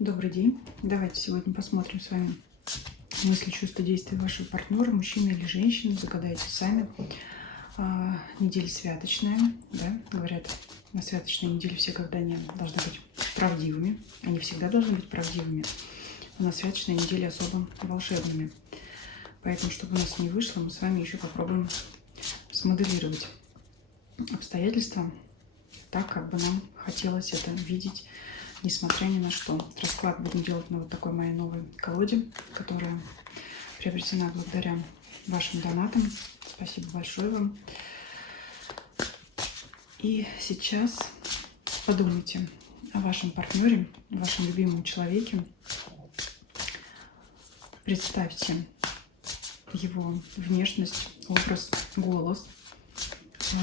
Добрый день. Давайте сегодня посмотрим с вами мысли, чувства, действия вашего партнера, мужчины или женщины. Загадайте сами. Неделя святочная, да? Говорят, на святочной неделе все гадания должны быть правдивыми. Они всегда должны быть правдивыми. Но на святочной неделе особо волшебными. Поэтому, чтобы у нас не вышло, мы с вами еще попробуем смоделировать обстоятельства так, как бы нам хотелось это видеть, несмотря ни на что. Расклад будем делать на вот такой моей новой колоде, которая приобретена благодаря вашим донатам. Спасибо большое вам. И сейчас подумайте о вашем партнере, о вашем любимом человеке. Представьте его внешность, образ, голос.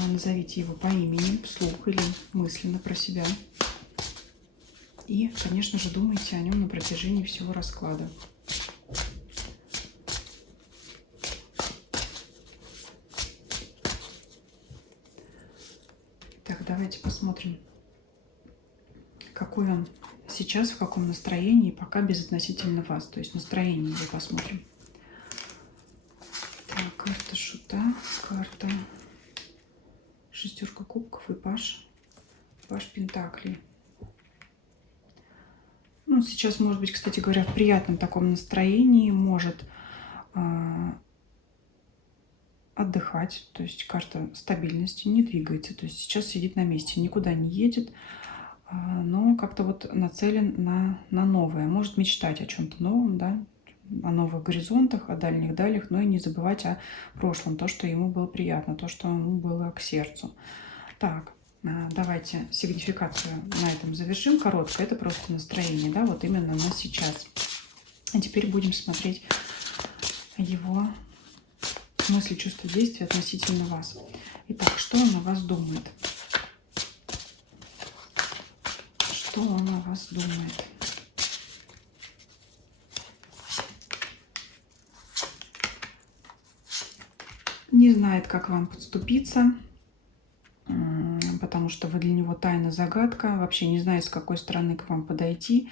Назовите его по имени, вслух или мысленно про себя. И, конечно же, думайте о нем на протяжении всего расклада. Так, давайте посмотрим, какой он сейчас, в каком настроении, пока безотносительно вас. То есть настроение его посмотрим. Так, карта шута, карта шестерка кубков и паж пентаклей. Ну, сейчас, может быть, кстати говоря, в приятном таком настроении, может отдыхать, то есть карта стабильности, не двигается, то есть сейчас сидит на месте, никуда не едет, но как-то вот нацелен на новое, может мечтать о чем-то новом, да, о новых горизонтах, о дальних далях, но и не забывать о прошлом, то, что ему было приятно, то, что ему было к сердцу. Так, давайте сигнификацию на этом завершим. Короткое, это просто настроение, да, вот именно на сейчас. А теперь будем смотреть его мысли, чувства, действия относительно вас. Итак, что он о вас думает? Что он о вас думает? Не знает, как вам подступиться, потому что вы для него тайна, загадка, вообще не знает, с какой стороны к вам подойти.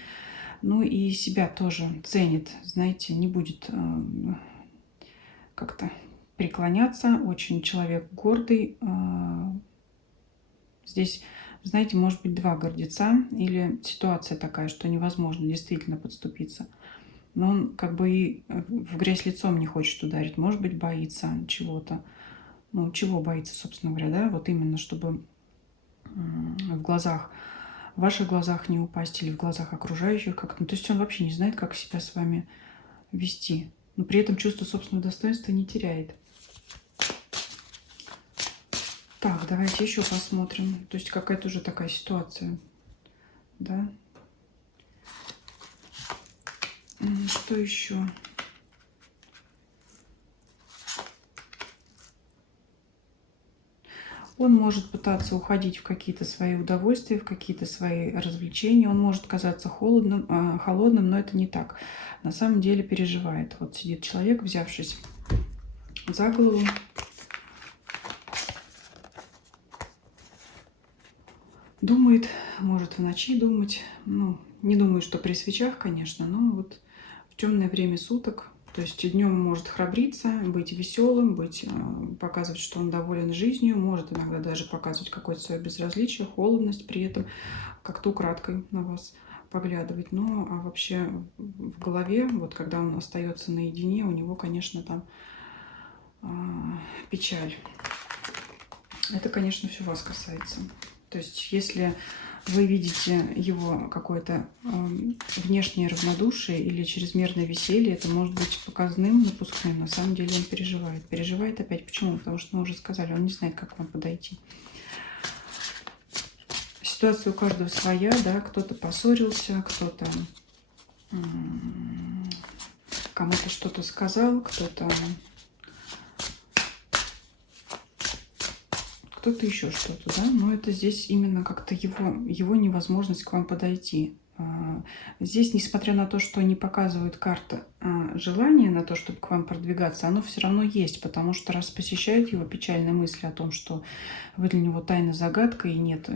Ну и себя тоже ценит, знаете, не будет как-то преклоняться. Очень человек гордый. Здесь, знаете, может быть два гордеца или ситуация такая, что невозможно действительно подступиться. Но он как бы и в грязь лицом не хочет ударить. Может быть, боится чего-то. Ну, чего боится, собственно говоря, да? Вот именно, чтобы в глазах, в ваших глазах не упасть или в глазах окружающих как-то. Ну, то есть он вообще не знает, как себя с вами вести. Но при этом чувство собственного достоинства не теряет. Так, давайте еще посмотрим. То есть какая-то уже такая ситуация. Да? Что еще? Он может пытаться уходить в какие-то свои удовольствия, в какие-то свои развлечения. Он может казаться холодным, но это не так. На самом деле переживает. Вот сидит человек, взявшись за голову. Думает, может в ночи думать. Ну, не думаю, что при свечах, конечно, но вот в темное время суток. То есть днем может храбриться, быть веселым, показывать, что он доволен жизнью, может иногда даже показывать какое-то свое безразличие, холодность, при этом как-то украдкой на вас поглядывать. Ну, а вообще в голове, вот когда он остается наедине, у него, конечно, там печаль. Это, конечно, все вас касается. То есть, если вы видите его какое-то внешнее равнодушие или чрезмерное веселье, это может быть показным, напускным. На самом деле он переживает. Переживает опять. Почему? Потому что мы уже сказали, он не знает, как к вам подойти. Ситуация у каждого своя, да, кто-то поссорился, кто-то кому-то что-то сказал, кто-то еще что-то, да, но это здесь именно как-то его невозможность к вам подойти. Здесь, несмотря на то, что не показывает карта желание на то, чтобы к вам продвигаться, оно все равно есть, потому что раз посещает его печальные мысли о том, что вы для него тайна, загадка, и нет,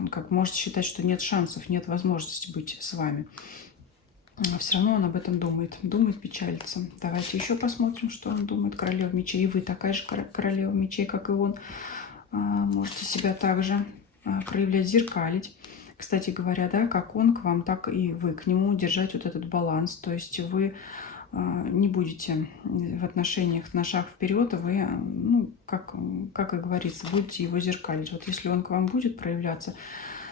он как может считать, что нет шансов, нет возможности быть с вами. все равно он об этом думает. Думает, печалится. Давайте еще посмотрим, что он думает. Королева мечей. И вы такая же королева мечей, как и он. Можете себя также проявлять, зеркалить. Кстати говоря, да, как он к вам, так и вы к нему держать вот этот баланс. То есть вы не будете в отношениях на шаг вперед, вы, ну, как и говорится, будете его зеркалить. Вот если он к вам будет проявляться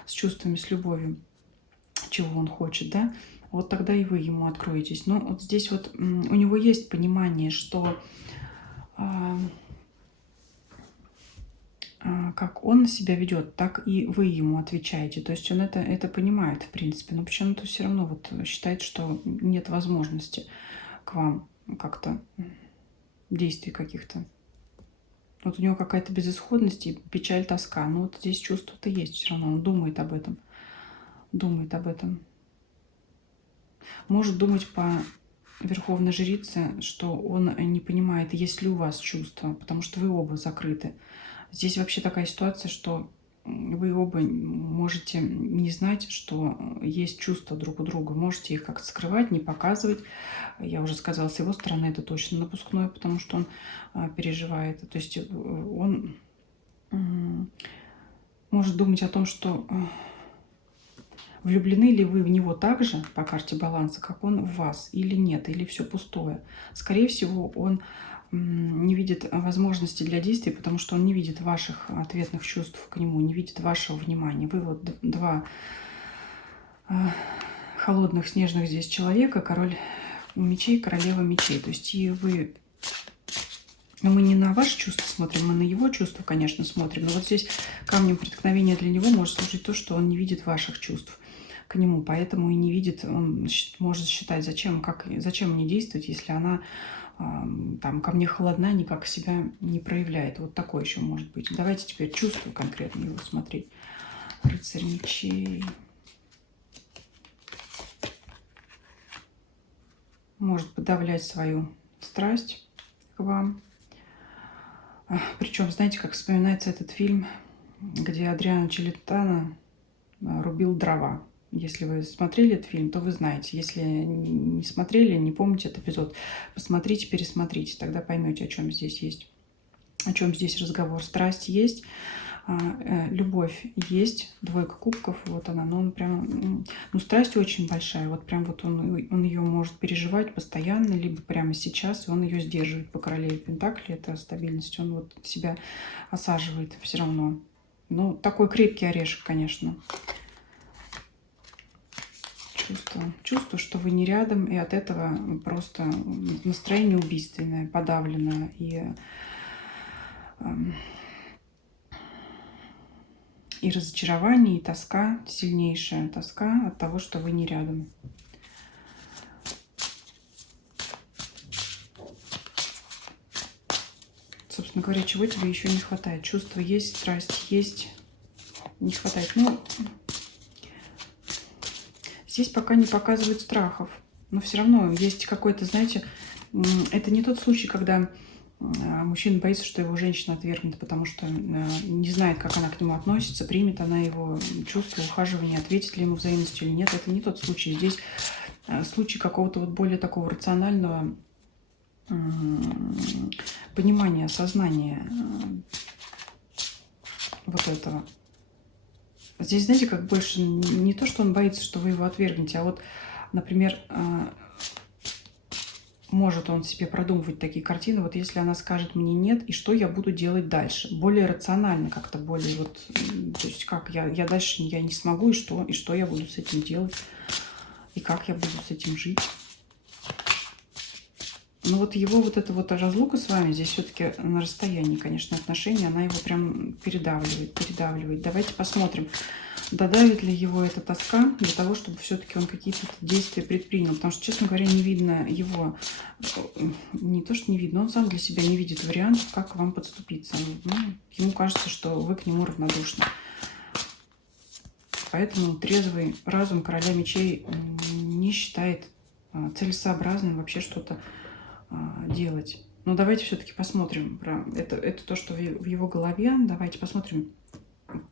с чувствами, с любовью, чего он хочет, да, вот тогда и вы ему откроетесь. Но вот здесь вот у него есть понимание, что как он себя ведет, так и вы ему отвечаете. То есть он это понимает, в принципе, но почему-то все равно вот считает, что нет возможности к вам как-то действий каких-то. Вот у него какая-то безысходность и печаль, тоска. Но вот здесь чувство-то есть все равно. Он думает об этом. Думает об этом. Может думать по верховной жрице, что он не понимает, есть ли у вас чувства, потому что вы оба закрыты. Здесь вообще такая ситуация, что вы оба можете не знать, что есть чувства друг у друга. Можете их как-то скрывать, не показывать. Я уже сказала, с его стороны это точно напускное, потому что он переживает. То есть он может думать о том, что влюблены ли вы в него так же по карте баланса, как он в вас, или нет, или все пустое. Скорее всего, он не видит возможности для действий, потому что он не видит ваших ответных чувств к нему, не видит вашего внимания. Вы вот два холодных, снежных здесь человека, король мечей, королева мечей. То есть и вы... Мы не на ваши чувства смотрим, мы на его чувства, конечно, смотрим. Но вот здесь камнем преткновения для него может служить то, что он не видит ваших чувств к нему, поэтому и не видит, он может считать, зачем мне действовать, если она там ко мне холодна, никак себя не проявляет. Вот такое еще может быть. Давайте теперь чувства конкретно его смотреть. Рыцарь мечей. Может подавлять свою страсть к вам. Причем, знаете, как вспоминается этот фильм, где Адриано Челентано рубил дрова. Если вы смотрели этот фильм, то вы знаете. Если не смотрели, не помните этот эпизод, посмотрите, пересмотрите, тогда поймете, о чем здесь есть. О чем здесь разговор. Страсть есть, любовь есть, двойка кубков, вот она, но он прям, ну, страсть очень большая, вот прям вот он ее может переживать постоянно, либо прямо сейчас, и он ее сдерживает по королеве Пентакли, это стабильность, он вот себя осаживает все равно. Ну, такой крепкий орешек, конечно. Чувство, что вы не рядом, и от этого просто настроение убийственное, подавленное, и разочарование, и тоска, сильнейшая тоска от того, что вы не рядом. Собственно говоря, чего тебе еще не хватает? Чувство есть, страсть есть, не хватает. Ну, здесь пока не показывают страхов, но все равно есть какой-то, знаете, это не тот случай, когда мужчина боится, что его женщина отвергнет, потому что не знает, как она к нему относится, примет она его чувства, ухаживание, ответит ли ему взаимностью или нет. Это не тот случай. Здесь случай какого-то вот более такого рационального понимания, осознания вот этого. Здесь, знаете, как больше не то, что он боится, что вы его отвергнете, а вот, например, может он себе продумывать такие картины, вот если она скажет мне нет, и что я буду делать дальше? Более рационально как-то, более вот, то есть как я дальше я не смогу, и что я буду с этим делать, и как я буду с этим жить. Ну вот его вот эта вот разлука с вами, здесь все-таки на расстоянии, конечно, отношения, она его прям передавливает. Давайте посмотрим, додавит ли его эта тоска для того, чтобы все-таки он какие-то действия предпринял. Потому что, честно говоря, не видно его, не то, что не видно, он сам для себя не видит вариантов, как к вам подступиться. Ну, ему кажется, что вы к нему равнодушны. Поэтому трезвый разум короля мечей не считает целесообразным вообще что-то делать. Но давайте все-таки посмотрим. Это то, что в его голове. Давайте посмотрим,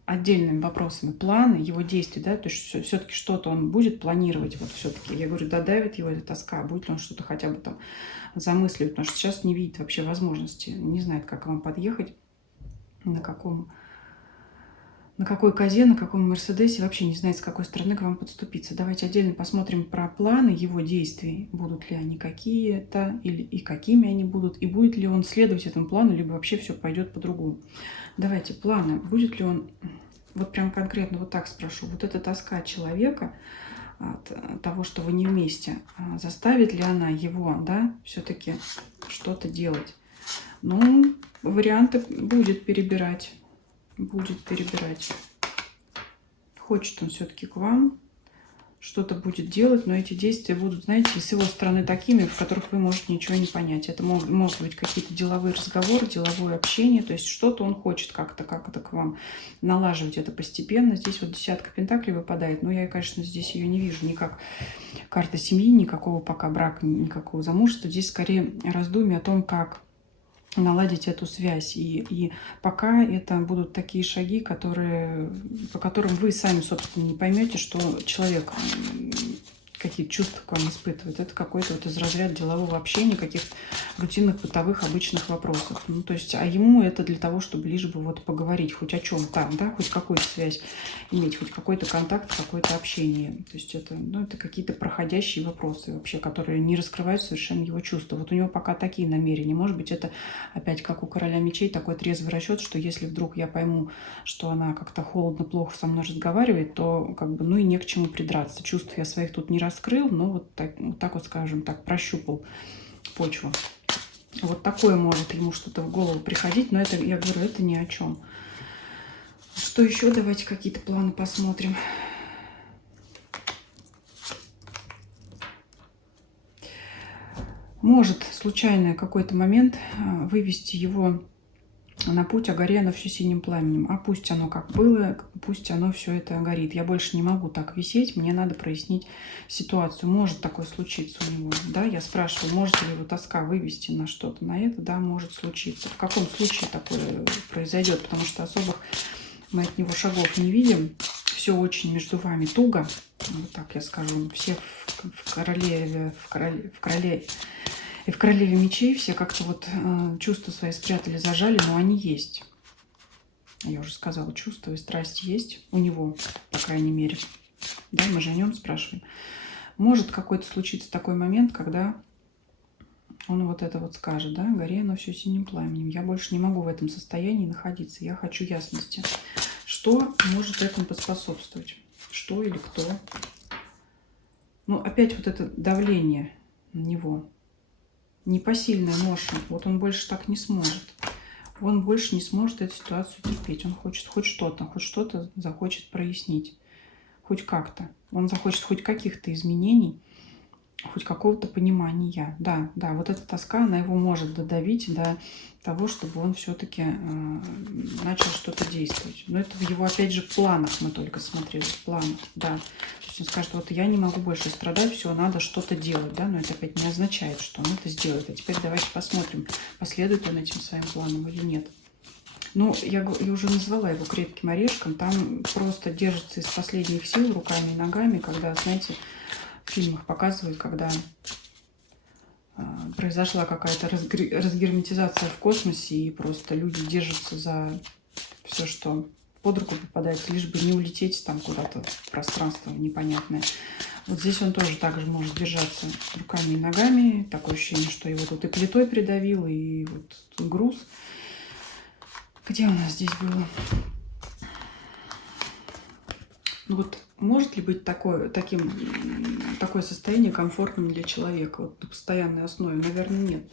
отдельными вопросами планы, его действий, да, то есть все-таки что-то он будет планировать, вот все-таки, я говорю, додавит его эта тоска, будет ли он что-то хотя бы там замысливать, потому что сейчас не видит вообще возможности, не знает, как вам подъехать, на какой козе, на каком Мерседесе, вообще не знает, с какой стороны к вам подступиться. Давайте отдельно посмотрим про планы его действий. Будут ли они какие-то, и какими они будут, и будет ли он следовать этому плану, либо вообще все пойдет по-другому. Давайте планы. Будет ли он, вот прям конкретно вот так спрошу, вот эта тоска человека от того, что вы не вместе, заставит ли она его, да, все-таки что-то делать? Ну, варианты будет перебирать. Хочет он все-таки к вам, что-то будет делать, но эти действия будут, знаете, с его стороны такими, в которых вы можете ничего не понять. Это могут быть какие-то деловые разговоры, деловое общение, то есть что-то он хочет как-то к вам налаживать это постепенно. Здесь вот десятка пентаклей выпадает, но я, конечно, здесь ее не вижу ни как карта семьи, никакого пока брака, никакого замужества. Здесь скорее раздумье о том, как наладить эту связь. И пока это будут такие шаги, по которым вы сами, собственно, не поймете, что человек какие чувства к вам испытывает. Это какой-то вот из разряда делового общения, каких-то рутинных, бытовых, обычных вопросов. Ну, то есть, а ему это для того, чтобы лишь бы вот поговорить хоть о чем там, да, хоть какую-то связь иметь, хоть какой-то контакт, какое-то общение. То есть это, ну, это какие-то проходящие вопросы вообще, которые не раскрывают совершенно его чувства. Вот у него пока такие намерения. Может быть, это опять как у короля мечей такой трезвый расчет, что если вдруг я пойму, что она как-то холодно, плохо со мной разговаривает, то как бы, ну и не к чему придраться. Чувств я своих тут не раскрыл, но вот так вот, скажем так, прощупал почву. Вот такое может ему что-то в голову приходить, но это, я говорю, это ни о чем. Что еще? Давайте какие-то планы посмотрим. Может случайно какой-то момент вывести его на путь, горя оно все синим пламенем. А пусть оно как было, пусть оно все это горит. Я больше не могу так висеть, мне надо прояснить ситуацию. Может такое случиться у него, да? Я спрашиваю, может ли его тоска вывести на что-то, на это? Да, может случиться. В каком случае такое произойдет? Потому что особых мы от него шагов не видим. Все очень между вами туго. Вот так я скажу. Все в королеве мечей все как-то вот чувства свои спрятали, зажали, но они есть. Я уже сказала, чувства и страсть есть у него, по крайней мере. Да, мы же о нем спрашиваем. Может какой-то случиться такой момент, когда он вот это вот скажет, да, гори оно все синим пламенем. Я больше не могу в этом состоянии находиться. Я хочу ясности. Что может этому поспособствовать? Что или кто? Ну, опять вот это давление на него. Непосильная ноша. Вот он больше так не сможет. Он больше не сможет эту ситуацию терпеть. Он хочет хоть что-то захочет прояснить. Хоть как-то. Он захочет хоть каких-то изменений, хоть какого-то понимания. Да, вот эта тоска, она его может додавить до того, чтобы он все-таки начал что-то действовать. Но это в его, опять же, планах мы только смотрели. В планах, да. То есть он скажет, вот я не могу больше страдать, все, надо что-то делать, да. Но это опять не означает, что он это сделает. А теперь давайте посмотрим, последует он этим своим планам или нет. Ну, я уже назвала его крепким орешком. Там просто держится из последних сил руками и ногами, когда, знаете, в фильмах показывают, когда произошла какая-то разгерметизация в космосе, и просто люди держатся за все, что под руку попадается, лишь бы не улететь там куда-то в пространство непонятное. Вот здесь он тоже так же может держаться руками и ногами. Такое ощущение, что его тут и плитой придавил, и вот груз. Где у нас здесь было? Ну вот может ли быть такое состояние комфортным для человека вот, на постоянной основе? Наверное, нет.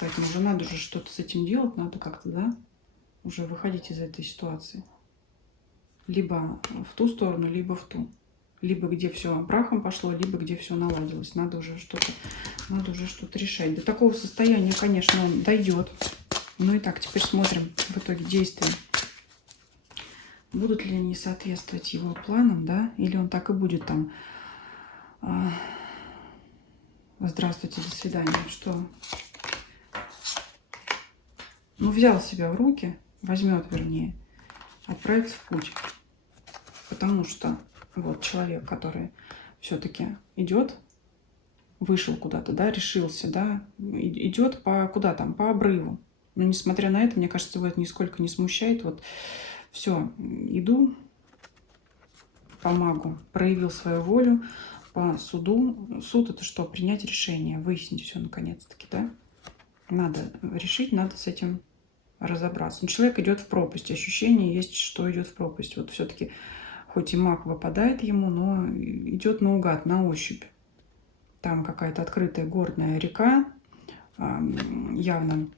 Поэтому уже надо что-то с этим делать, надо как-то, да, уже выходить из этой ситуации. Либо в ту сторону, либо в ту. Либо где все прахом пошло, либо где все наладилось. Надо уже что-то решать. До такого состояния, конечно, он дойдет. Ну и так, теперь смотрим в итоге действия. Будут ли они соответствовать его планам, да? Или он так и будет там здравствуйте, до свидания. Что? Ну, взял себя в руки, возьмет, вернее. отправиться в путь. Потому что вот человек, который все-таки идет, вышел куда-то, да, решился, да, идет куда там, по обрыву. Но несмотря на это, мне кажется, его это нисколько не смущает. Вот все, иду по магу, проявил свою волю по суду. Суд — это что? Принять решение, выяснить все наконец-таки, да? Надо решить, надо с этим разобраться. Но человек идет в пропасть. Ощущение есть, что идет в пропасть. Вот все-таки хоть и маг выпадает ему, но идет наугад, на ощупь. Там какая-то открытая горная река. Явно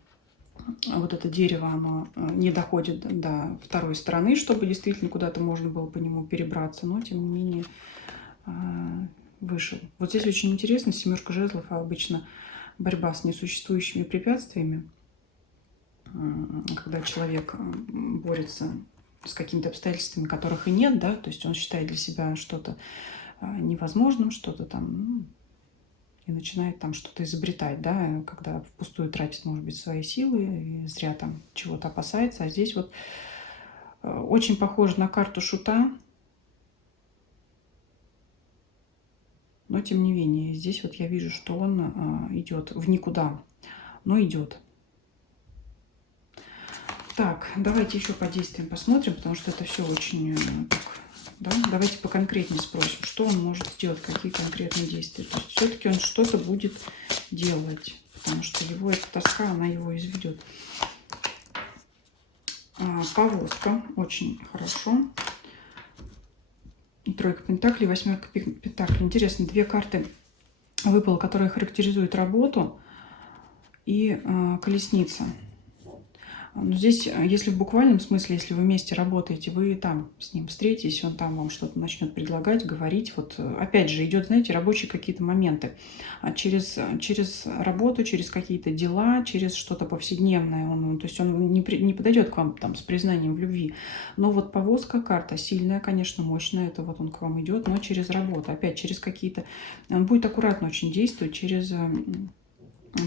вот это дерево, оно не доходит до второй стороны, чтобы действительно куда-то можно было по нему перебраться. Но, тем не менее, вышел. Вот здесь очень интересно. Семерка жезлов, а обычно борьба с несуществующими препятствиями. Когда человек борется с какими-то обстоятельствами, которых и нет, да, то есть он считает для себя что-то невозможным, что-то там, и начинает там что-то изобретать, да, когда впустую тратит, может быть, свои силы, и зря там чего-то опасается. А здесь вот очень похоже на карту шута, но тем не менее, здесь вот я вижу, что он идет в никуда, но идет. Так, давайте еще по действиям посмотрим, потому что это все очень... Да? Давайте поконкретнее спросим, что он может сделать, какие конкретные действия. То есть все-таки он что-то будет делать, потому что его эта тоска, она его изведет. Повозка, очень хорошо. Тройка пентаклей, восьмерка пентаклей. Интересно, две карты выпало, которые характеризуют работу, и колесница. Но здесь, если в буквальном смысле, если вы вместе работаете, вы там с ним встретитесь, он там вам что-то начнет предлагать, говорить. Вот опять же идет, знаете, рабочие какие-то моменты. Через работу, через какие-то дела, через что-то повседневное. То есть он не подойдет к вам там с признанием в любви. Но вот повозка, карта сильная, конечно, мощная. Это вот он к вам идет, но через работу. Опять через какие-то... Он будет аккуратно очень действовать через...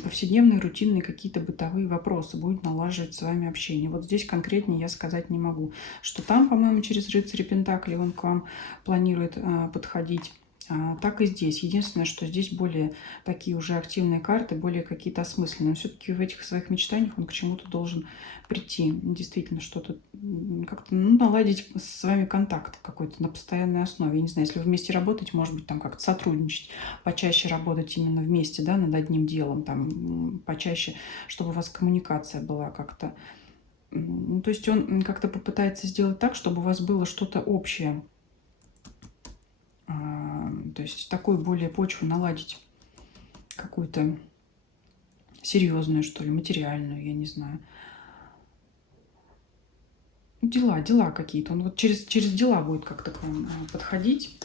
повседневные, рутинные какие-то бытовые вопросы, будет налаживать с вами общение. Вот здесь конкретнее я сказать не могу. Что там, по-моему, через рыцаря Пентаклей он к вам планирует подходить. Так и здесь. Единственное, что здесь более такие уже активные карты, более какие-то осмысленные. Но все-таки в этих своих мечтаниях он к чему-то должен прийти. Действительно, что-то как-то наладить с вами контакт какой-то на постоянной основе. Я не знаю, если вы вместе работаете, может быть, там как-то сотрудничать, почаще работать именно вместе, да, над одним делом, там почаще, чтобы у вас коммуникация была как-то. То есть он как-то попытается сделать так, чтобы у вас было что-то общее. То есть такую более почву наладить, какую-то серьезную, что ли, материальную, я не знаю. Дела какие-то. Он вот через дела будет как-то к вам подходить,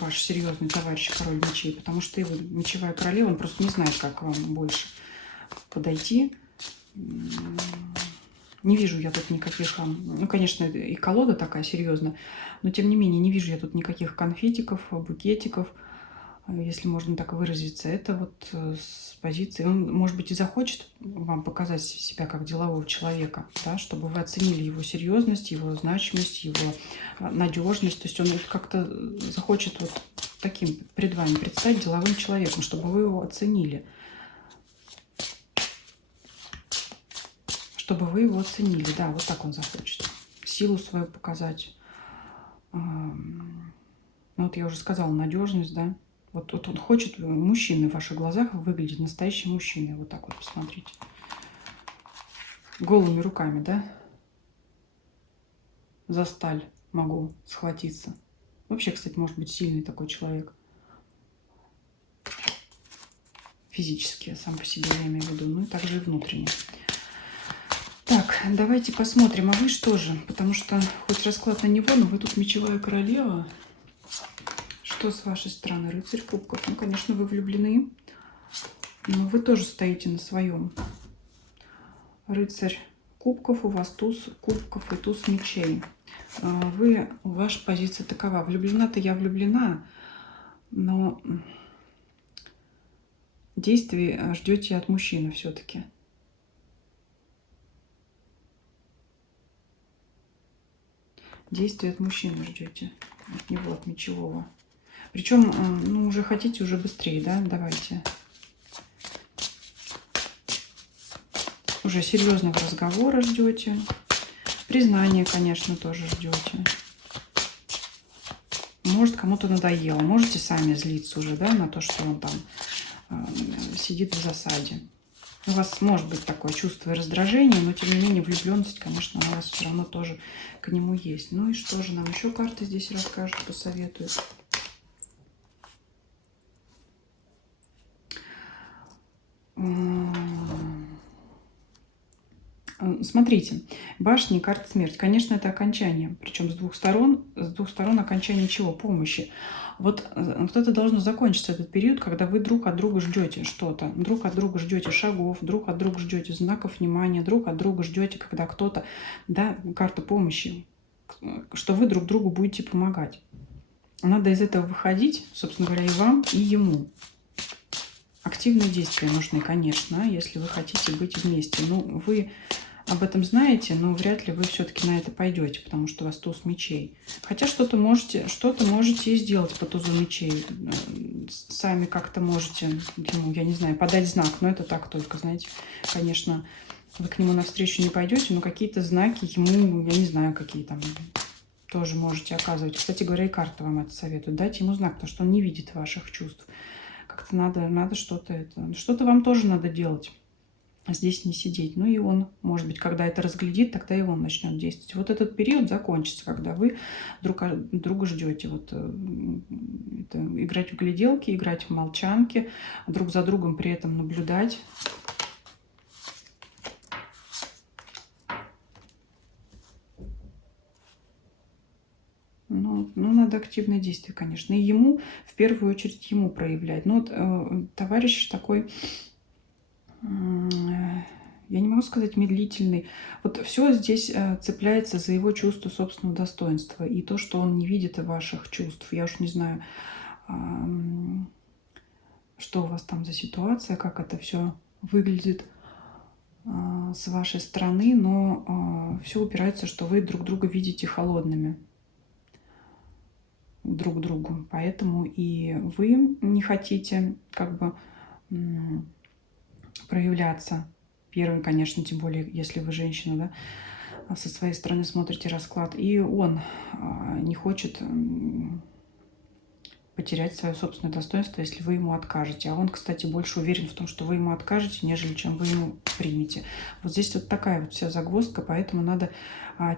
ваш серьезный товарищ король мечей, потому что его мечевая королева, он просто не знает, как к вам больше подойти. Не вижу я тут никаких... Ну, конечно, и колода такая серьезная, но тем не менее не вижу я тут никаких конфетиков, букетиков, если можно так выразиться. Это вот с позиции... Он, может быть, и захочет вам показать себя как делового человека, да, чтобы вы оценили его серьезность, его значимость, его надежность. То есть он как-то захочет вот таким пред вами предстать деловым человеком, чтобы вы его оценили. Чтобы вы его оценили. Да, вот так он захочет. Силу свою показать. Ну, вот я уже сказала, надежность, да. Вот он хочет, мужчина в ваших глазах выглядеть настоящим мужчиной. Вот так вот посмотрите. Голыми руками, да. За сталь могу схватиться. Вообще, кстати, может быть сильный такой человек. Физически, сам по себе я имею в виду. Ну и также и внутренне. Так, давайте посмотрим. А вы что же? Потому что хоть расклад на него, но вы тут мечевая королева. Что с вашей стороны? Рыцарь кубков. Ну, конечно, вы влюблены. Но вы тоже стоите на своем. Рыцарь кубков, у вас туз кубков и туз мечей. Ваша позиция такова. Влюблена-то я влюблена, но действий ждете от мужчины все-таки. Действия от мужчины ждете. От него, от мечевого. Причем, ну, уже хотите, уже быстрее, да? Давайте. Уже серьезного разговора ждете. Признание, конечно, тоже ждете. Может, кому-то надоело. Можете сами злиться уже, да, на то, что он там сидит в засаде. У вас может быть такое чувство и раздражение, но тем не менее влюбленность, конечно, у вас все равно тоже к нему есть. Ну и что же нам еще карты здесь расскажут, посоветуют? Смотрите, башни и карта смерть. Конечно, это окончание. Причем с двух сторон. С двух сторон окончание чего? Помощи. Вот это должно закончиться, этот период, когда вы друг от друга ждете что-то. Друг от друга ждете шагов, друг от друга ждете знаков внимания, друг от друга ждете, когда кто-то, да, карта помощи, что вы друг другу будете помогать. Надо из этого выходить, собственно говоря, и вам, и ему. Активные действия нужны, конечно, если вы хотите быть вместе. Ну, вы об этом знаете, но вряд ли вы все-таки на это пойдете, потому что у вас туз мечей. Хотя что-то можете и сделать по тузу мечей. Сами как-то можете ему, я не знаю, подать знак, но это так только, знаете. Конечно, вы к нему навстречу не пойдете, но какие-то знаки ему, я не знаю, какие там, тоже можете оказывать. Кстати говоря, и карта вам это советует. Дайте ему знак, потому что он не видит ваших чувств. Как-то надо что-то Что-то вам тоже надо делать. Здесь не сидеть. Ну и он, может быть, когда это разглядит, тогда и он начнет действовать. Вот этот период закончится, когда вы друг друга ждете. Вот это, играть в гляделки, играть в молчанки, друг за другом при этом наблюдать. Ну, надо активное действие, конечно. И ему, в первую очередь, ему проявлять. Ну, вот, товарищ такой... Я не могу сказать медлительный. Вот все здесь цепляется за его чувство собственного достоинства. И то, что он не видит ваших чувств. Я уж не знаю, что у вас там за ситуация, как это все выглядит с вашей стороны. Но все упирается, что вы друг друга видите холодными друг к другу. Поэтому и вы не хотите как бы проявляться. Первый, конечно, тем более, если вы женщина, да, со своей стороны смотрите расклад. И он не хочет потерять свое собственное достоинство, если вы ему откажете. А он, кстати, больше уверен в том, что вы ему откажете, нежели чем вы ему примете. Вот здесь вот такая вот вся загвоздка, поэтому надо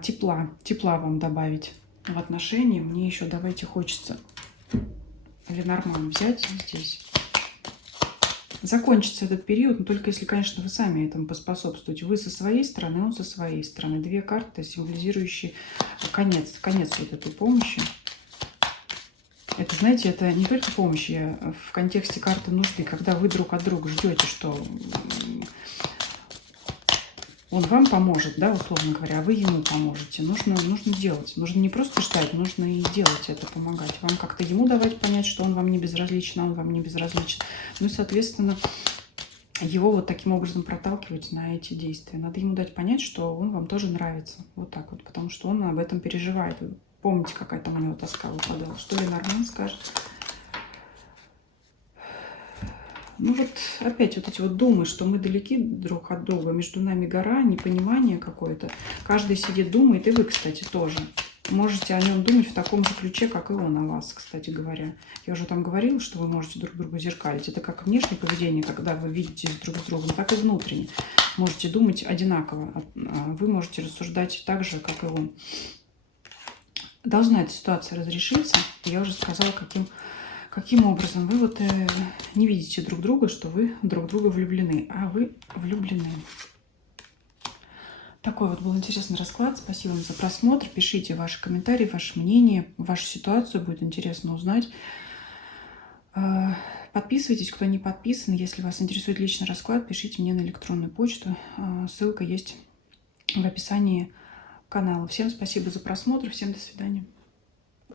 тепла вам добавить в отношения. Мне еще давайте хочется Ленорман взять здесь. Закончится этот период, но только если, конечно, вы сами этому поспособствуете. Вы со своей стороны, он со своей стороны. Две карты, символизирующие конец вот этой помощи. Это, знаете, это не только помощь, в контексте карты нужды, когда вы друг от друга ждете, что он вам поможет, да, условно говоря, а вы ему поможете. Нужно делать. Нужно не просто ждать, нужно и делать это, помогать. Вам как-то ему давать понять, что он вам не безразличен, а он вам не безразличен. Ну и, соответственно, его вот таким образом проталкивать на эти действия. Надо ему дать понять, что он вам тоже нравится. Вот так вот, потому что он об этом переживает. Помните, какая там у него тоска выпадала. Что Ленорман скажет? Ну вот опять вот эти вот думы, что мы далеки друг от друга, между нами гора, непонимание какое-то. Каждый сидит, думает, и вы, кстати, тоже. Можете о нем думать в таком же ключе, как и он о вас, кстати говоря. Я уже там говорила, что вы можете друг друга зеркалить. Это как внешнее поведение, когда вы видитесь друг с другом, так и внутренне. Можете думать одинаково. Вы можете рассуждать так же, как и он. Должна эта ситуация разрешиться. Я уже сказала, каким образом. Вы вот не видите друг друга, что вы друг в друга влюблены, а вы влюблены. Такой вот был интересный расклад. Спасибо вам за просмотр. Пишите ваши комментарии, ваше мнение, вашу ситуацию. Будет интересно узнать. Подписывайтесь, кто не подписан. Если вас интересует личный расклад, пишите мне на электронную почту. Ссылка есть в описании канала. Всем спасибо за просмотр. Всем до свидания.